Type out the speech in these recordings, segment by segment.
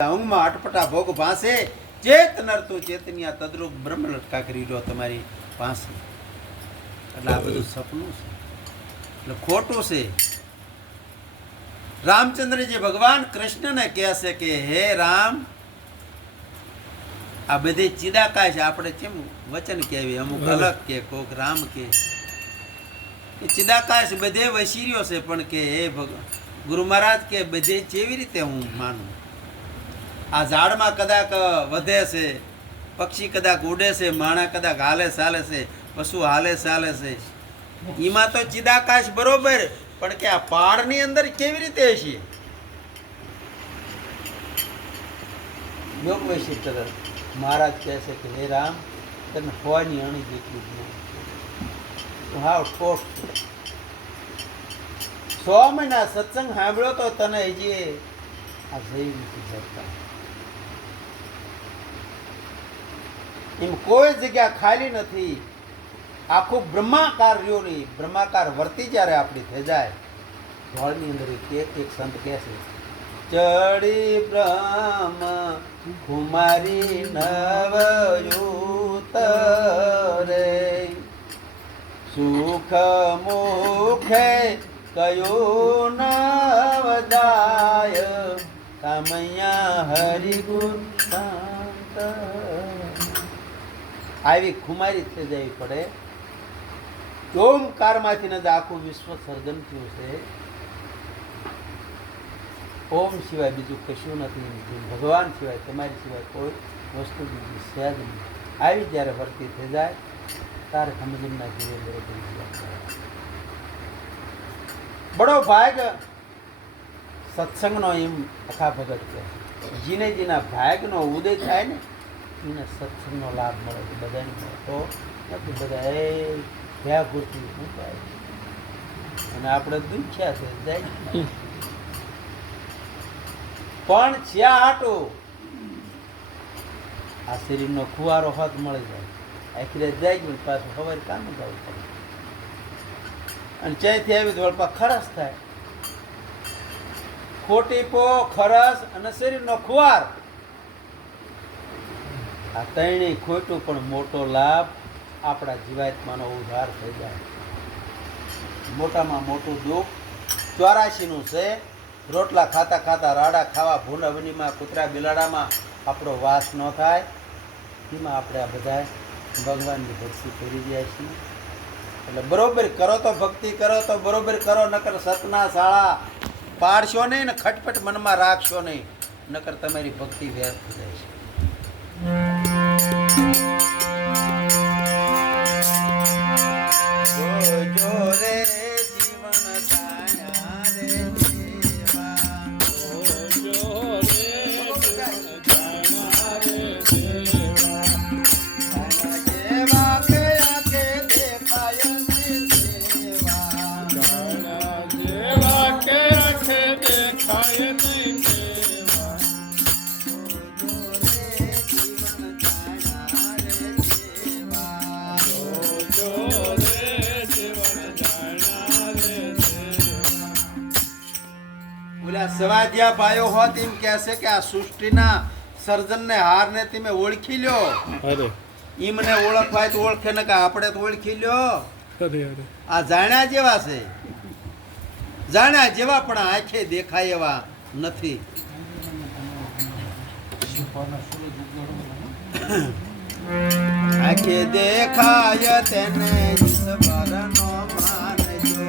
ઊંઘમાં અટપટા ભોગ ભાસે ચેત નર તું ચેતનિયા તદ્રુપ બ્રહ્મ લટકા કરી રહ્યો તમારી પાસે. એટલે આ બધું સપનું છે, એટલે ખોટું છે. રામચંદ્રજી ભગવાન કૃષ્ણને કહે છે કે હે રામ, આ બધી ચિદાકાશ આપણે કેમ વચન કહેવી, અમુક અલગ કે કોક રામ કે ચિદાકાશ બધે વસી રહ્યો છે, પણ કે હે ગુરુ મહારાજ કે બધે કેવી રીતે હું માનું? આ ઝાડમાં કદાચ વધે છે, પક્ષી કદાચ ઉડે છે, માણા કદાચ હાલે ચાલે છે, પશુ હાલે ચાલે છે, એમાં તો ચિદાકાશ બરોબર, પણ કે આ પાડની અંદર કેવી રીતે હશે? યોગ વૈશિષ્ટ મહારાજ કહે છે કે હે રામ, તને હોવાની અણી જેટલું જ નહીં. હા ઠોક 100 મહિના સત્સંગ સાંભળ્યો તો તને હજી આ જઈ નથી શકતા. એમ કોઈ જગ્યા ખાલી નથી. આખું બ્રહ્માકાર રહ્યો નહીં. બ્રહ્માકાર વર્તી જ્યારે આપણી થઈ જાય ધોળની અંદર એક સંત કહે છે, ચડી બ્રહ્મ કુમારી નવયુત રે, સુખ મુખે કયો નવદાય, કામૈયા હરિગુણ શાંત. આવી ખુમારી થઈ જવી પડે. ઓમકારમાંથી જ આખું વિશ્વ સર્જન થયું છે. ઓમ સિવાય બીજું કશું નથી. ભગવાન સિવાય, તમારી સિવાય કોઈ વસ્તુ બીજી છે જ નહીં. આવી જ્યારે વર્તી થઈ જાય તારે સમજણના જીવે બરોબર. બડો ભાગ સત્સંગનો એમ આખા ભગત છે. જીને જીના ભાગનો ઉદય થાય ને એને સત્સંગનો લાભ મળે છે. બધાને મળતો નથી. બધા એ ભ્યા ગુરતી શું થાય, અને આપણે દુખ્યા છે જાય. પણ જ્યાં હાટો આ શરીરનો ખુવારો હાથ મળી જાય, આખી રાત જાય ગયું પાછું સવારે કામ જવું પડે, અને ત્યાંથી આવી વળપા ખરસ થાય. ખોટી પો, ખરસ અને શરીરનો ખુવાર, આ ત્રણેય ખોટું પણ મોટો લાભ આપણા જીવાત્માનો ઉધાર થઈ જાય. મોટામાં મોટું દુઃખ 84નું છે. રોટલા ખાતા ખાતા રાડા ખાવા, ભૂંડા વનીમાં કૂતરા બિલાડામાં આપણો વાસ ન થાય. એમાં આપણે આ બધા ભગવાનની ભક્તિ કરી રહ્યા છીએ. એટલે બરોબર કરો તો ભક્તિ કરો તો બરોબર કરો, નકર સતના શાળા પાડશો નહીં ને ખટપટ મનમાં રાખશો નહીં, નકર તમારી ભક્તિ વ્યર્થ જાય છે. જો રે જીવન કાયા રે દેવા, જો રે જીવન કાયા રે દેવા, કાયા જેવા કે આંખે દેખાય ને દેવા, કાયા જેવા કે આંખે દેખાય ને દેવા, જો રે જીવન કાયા રે દેવા, જો સવાજ્યા ભાઈઓ હોત એમ કહેશે કે આ સૃષ્ટિના સર્જનને હારને તમે ઓળખી લ્યો. એમને ઓળખવાય તો ઓળખે ને કે આપણે તો ઓળખી લ્યો. આ જાણ્યા જેવા છે, જાણ્યા જેવા પણ આંખે દેખાય એવા નથી. આંખે દેખાય તેને ઈશ્વરનો માનજો,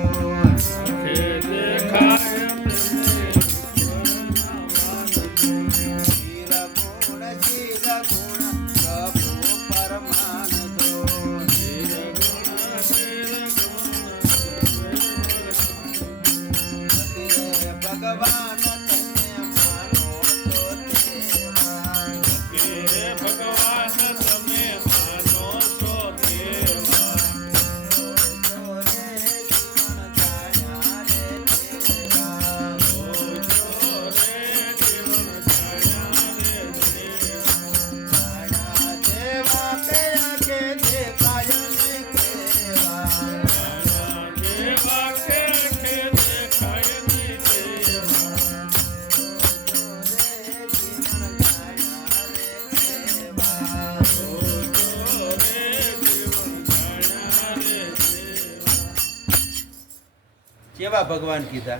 આંખે દેખાય ભગવાન કેવા ભગવાન કીધા?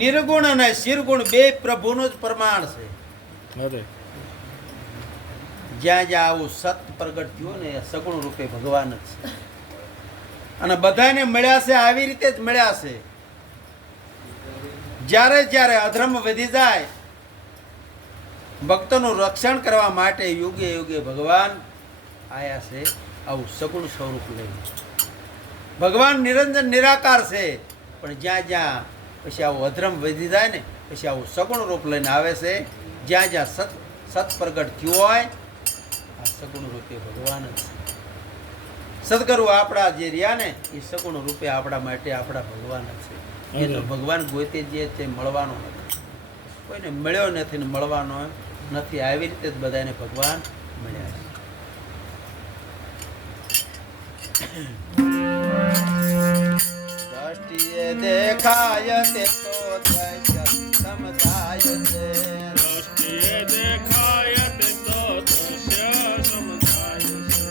નિર્ગુણ અને શિરગુણ બે પ્રભુનું જ પ્રમાણ છે. જ્યાં જ્યાં આવું સત પ્રગટ થયું ને એ સગુણ રૂપે ભગવાન જ છે. અને બધાને મળ્યા છે આવી રીતે જ મળ્યા છે. જ્યારે જ્યારે અધર્મ વધી જાય, ભક્તોનું રક્ષણ કરવા માટે યુગે યુગે ભગવાન આયા છે આવું સગુણ સ્વરૂપ લઈને. ભગવાન નિરંજન નિરાકાર છે, પણ જ્યાં જ્યાં પછી આવું અધર્મ વધી જાય ને પછી આવું સગુણ રૂપ લઈને આવે છે. જ્યાં જ્યાં સત પ્રગટ થયું હોય આ સગુણ રૂપે ભગવાન જ છે. સદગુરુ આપણા જે રહ્યા ને એ સગુણ રૂપે આપણા માટે આપણા ભગવાન જ છે. એ તો ભગવાન ગોતે જે છે મળવાનો નથી, કોઈને મળ્યો નથી ને મળવાનો નથી. આવી રીતે જ બધાને ભગવાન મળ્યા છે. દ્રષ્ટિએ દેખાય તે તો દ્રશ્ય સમજાય છે. દ્રષ્ટિએ દેખાય તે તો દ્રશ્ય સમજાય છે.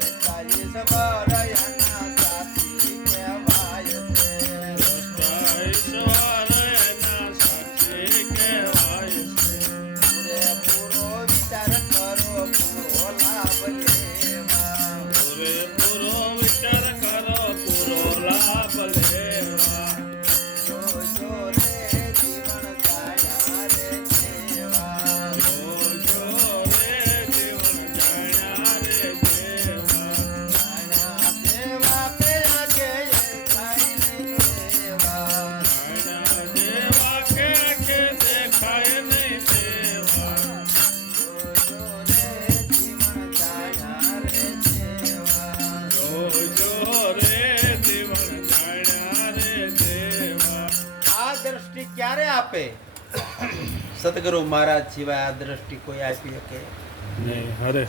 દેખાય સવારયાના સાથી કહેવાય છે. દ્રષ્ટાય સવારયાના સાક્ષી કહેવાય છે. પૂરેપૂરો વિચાર કરો પૂરો લાભ લેવા. પૂરેપૂરો વિચાર કરો પૂરો લાભ લેવા. જોજો રે જીવન જાણ્યા રે જેવા. જોજો રે જીવન જાણ્યા રે જેવા. જાણ્યા જેવા પેલા કે કાંઈ નહીં જેવા. જાણ્યા જેવા કે દેખાય નહીં તેવા. જોજો રે જીવન જાણ્યા રે જેવા. જોજો રે જીવન જાણ્યા રે જેવા. આ દ્રષ્ટિ ક્યારે આપે? સદગુરુ મહારાજ સિવાય આ દ્રષ્ટિ કોઈ આપી શકે? હરે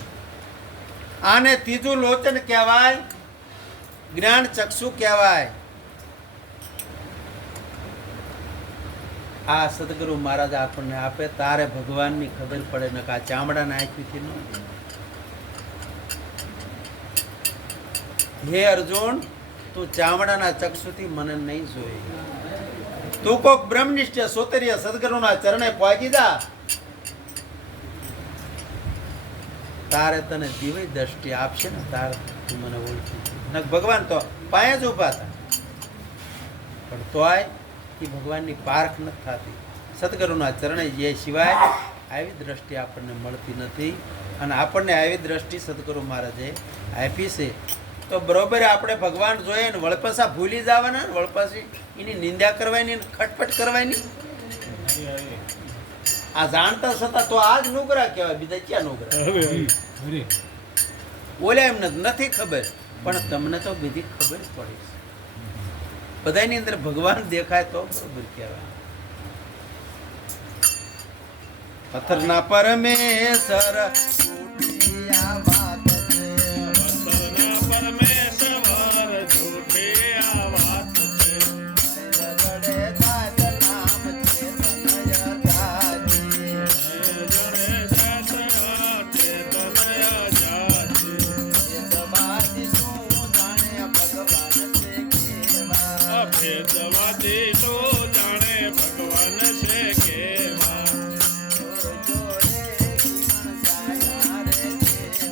આને ત્રીજું લોચન કહેવાય, જ્ઞાન ચક્ષુ કહેવાય. આ સદગુરુ મહારાજ આપણને આપે તારે ભગવાનની ખબર પડે ને આ ચામડાના આંખીથી ન. હે અર્જુન, તું ચામડાના ચક્ષુથી મને નહીં જોઈ. તું કોક બ્રહ્મનિષ્ઠ સોતરીય સદગુરુના ચરણે પહોંચી જા, તારે તને દિવ્ય દ્રષ્ટિ આપશે ને તારે તું મને ઓળખી. ને ભગવાન તો પાયે જ ઊભા હતા, પણ તોય એ ભગવાનની પારખ નથી થતી. સદગુરુના ચરણે જે સિવાય આવી દ્રષ્ટિ આપણને મળતી નથી. અને આપણને આવી દ્રષ્ટિ સદગુરુ મહારાજે આપી છે. તો બરોબર આપણે ભગવાન જોઈએ ને વળપાસા ભૂલી જવાના, વળપાસી એની નિંદા કરવાની ને ખટપટ કરવાની. આ જાણતા છતાં તો આ જ નુગરા કહેવાય, બીજા ક્યાં નુગરા? ઓલા એમને નથી ખબર, પણ તમને તો બધી ખબર પડે છે. બધાની અંદર ભગવાન દેખાય તો બરોબર કહેવાય. પથ્થરના પરમેશ્વર ઉઠી આ વાત છે. પથ્થરના પરમેશ્વર જૂઠી આ વાત છે. રગડે તાજ નામ ચેતનય જાજી. જણે સાસરા ચેતનય જાજી. વેદવાદી શું જાણે ભગવાન છે કેવા. અભેદવાદી તો જાણે ભગવાન છે કેવા. જોજો રે જીવન જાણ્યા રે જેવા.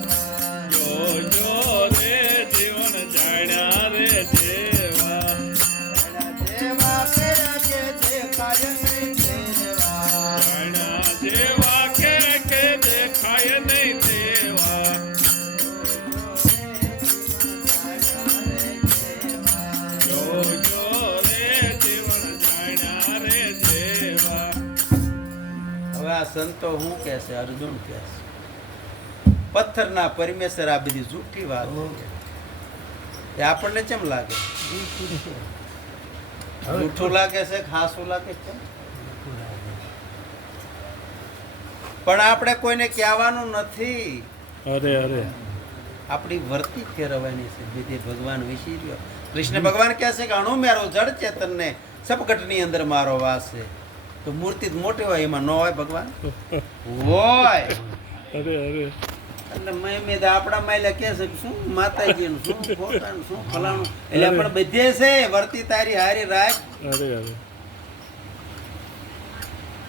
જોજો રે જાણ્યા જેવા કે દેખાય નહીં જાણ્યા જેવા કે દેખાય નહીં તેવા. જોજો રે જીવન જાણ્યા રે જેવા. હવે આ સંતો શું કહે છે? અર્જુન કહે છે પથ્થરના પરમેશ્વર આ બધી જૂઠી વાત છે. એ આપણને કેમ લાગે? જૂઠું લાગે છે કે હાસું લાગે છે? પણ આપણે કોઈને કહેવાનું નથી. અરે અરે આપણી વર્તી ફેરવવાની છે. બીજે ભગવાન વિસી રહ્યો. કૃષ્ણ ભગવાન કહે છે કે અણુ મેરો જડ ચેતનને સબકટની અંદર મારો વાસ છે. તો મૂર્તિ મોટી હોય એમાં ન હોય ભગવાન? હોય. અરે અરે એટલે મેં આપણા માયલા કે છે કે શું માતાજીનું શું ખોટાનું શું ફલાણું એટલે પણ બધે છે વર્તી તારી હારી રાખ. અરે અરે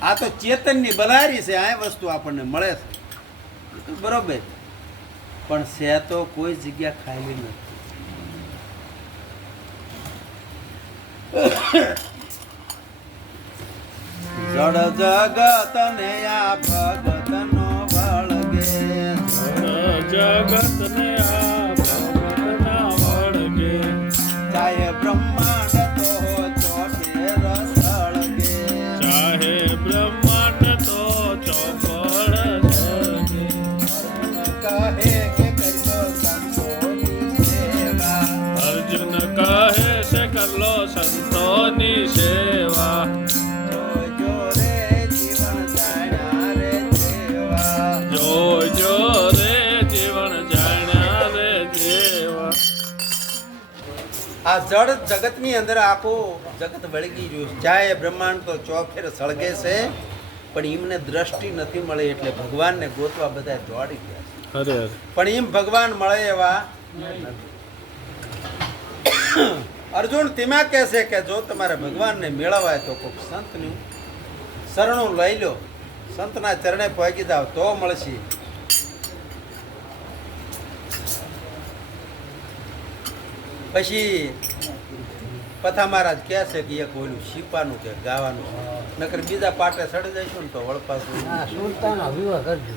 આ તો ચેતનની બલારી છે. આ વસ્તુ આપણને મળે છે એ તો બરોબર, પણ છે તો કોઈ જગ્યા ખાલી નથી. જડ જગત ને આ ભગત નો વળગે, જગતને આ ભગતના વળગે, ચાહે બ્રહ્માંડ તો ચોફેર સળગે, ચાહે બ્રહ્માંડ તો ચોપડ સળગે. કહે કે કરજો સંતોની સેવા, અર્જુન કહે છે કરલો સંતોની સેવા. જોજો રે જીવન જાણ્યા રે જેવા. જોજો રે જીવન જાણ્યા રે જેવા. આ જળ જગતની અંદર આખું જગત વળગી રહ્યું છે. ચાહે બ્રહ્માંડ તો ચોફેર સળગે છે, પણ એમને દ્રષ્ટિ નથી મળી એટલે ભગવાનને ગોતવા બધા દોડી ગયા છે. અરે અરે પણ એમ ભગવાન મળે એવા નથી. અર્જુન તેમાં કહે છે કે જો તમારે ભગવાનને મેળવાય તો કોઈક સંતનું શરણું લઈ લો, સંતના ચરણે પહોંચી જાવ તો મળશે. પછી પથા મહારાજ કહે છે કે એક ઓલું શીપાનું કે ગાવાનું છે, નકર બીજા પાટે ચડી જઈશું ને તો વળપાશું. સુલતાન વિવાહ કરજો.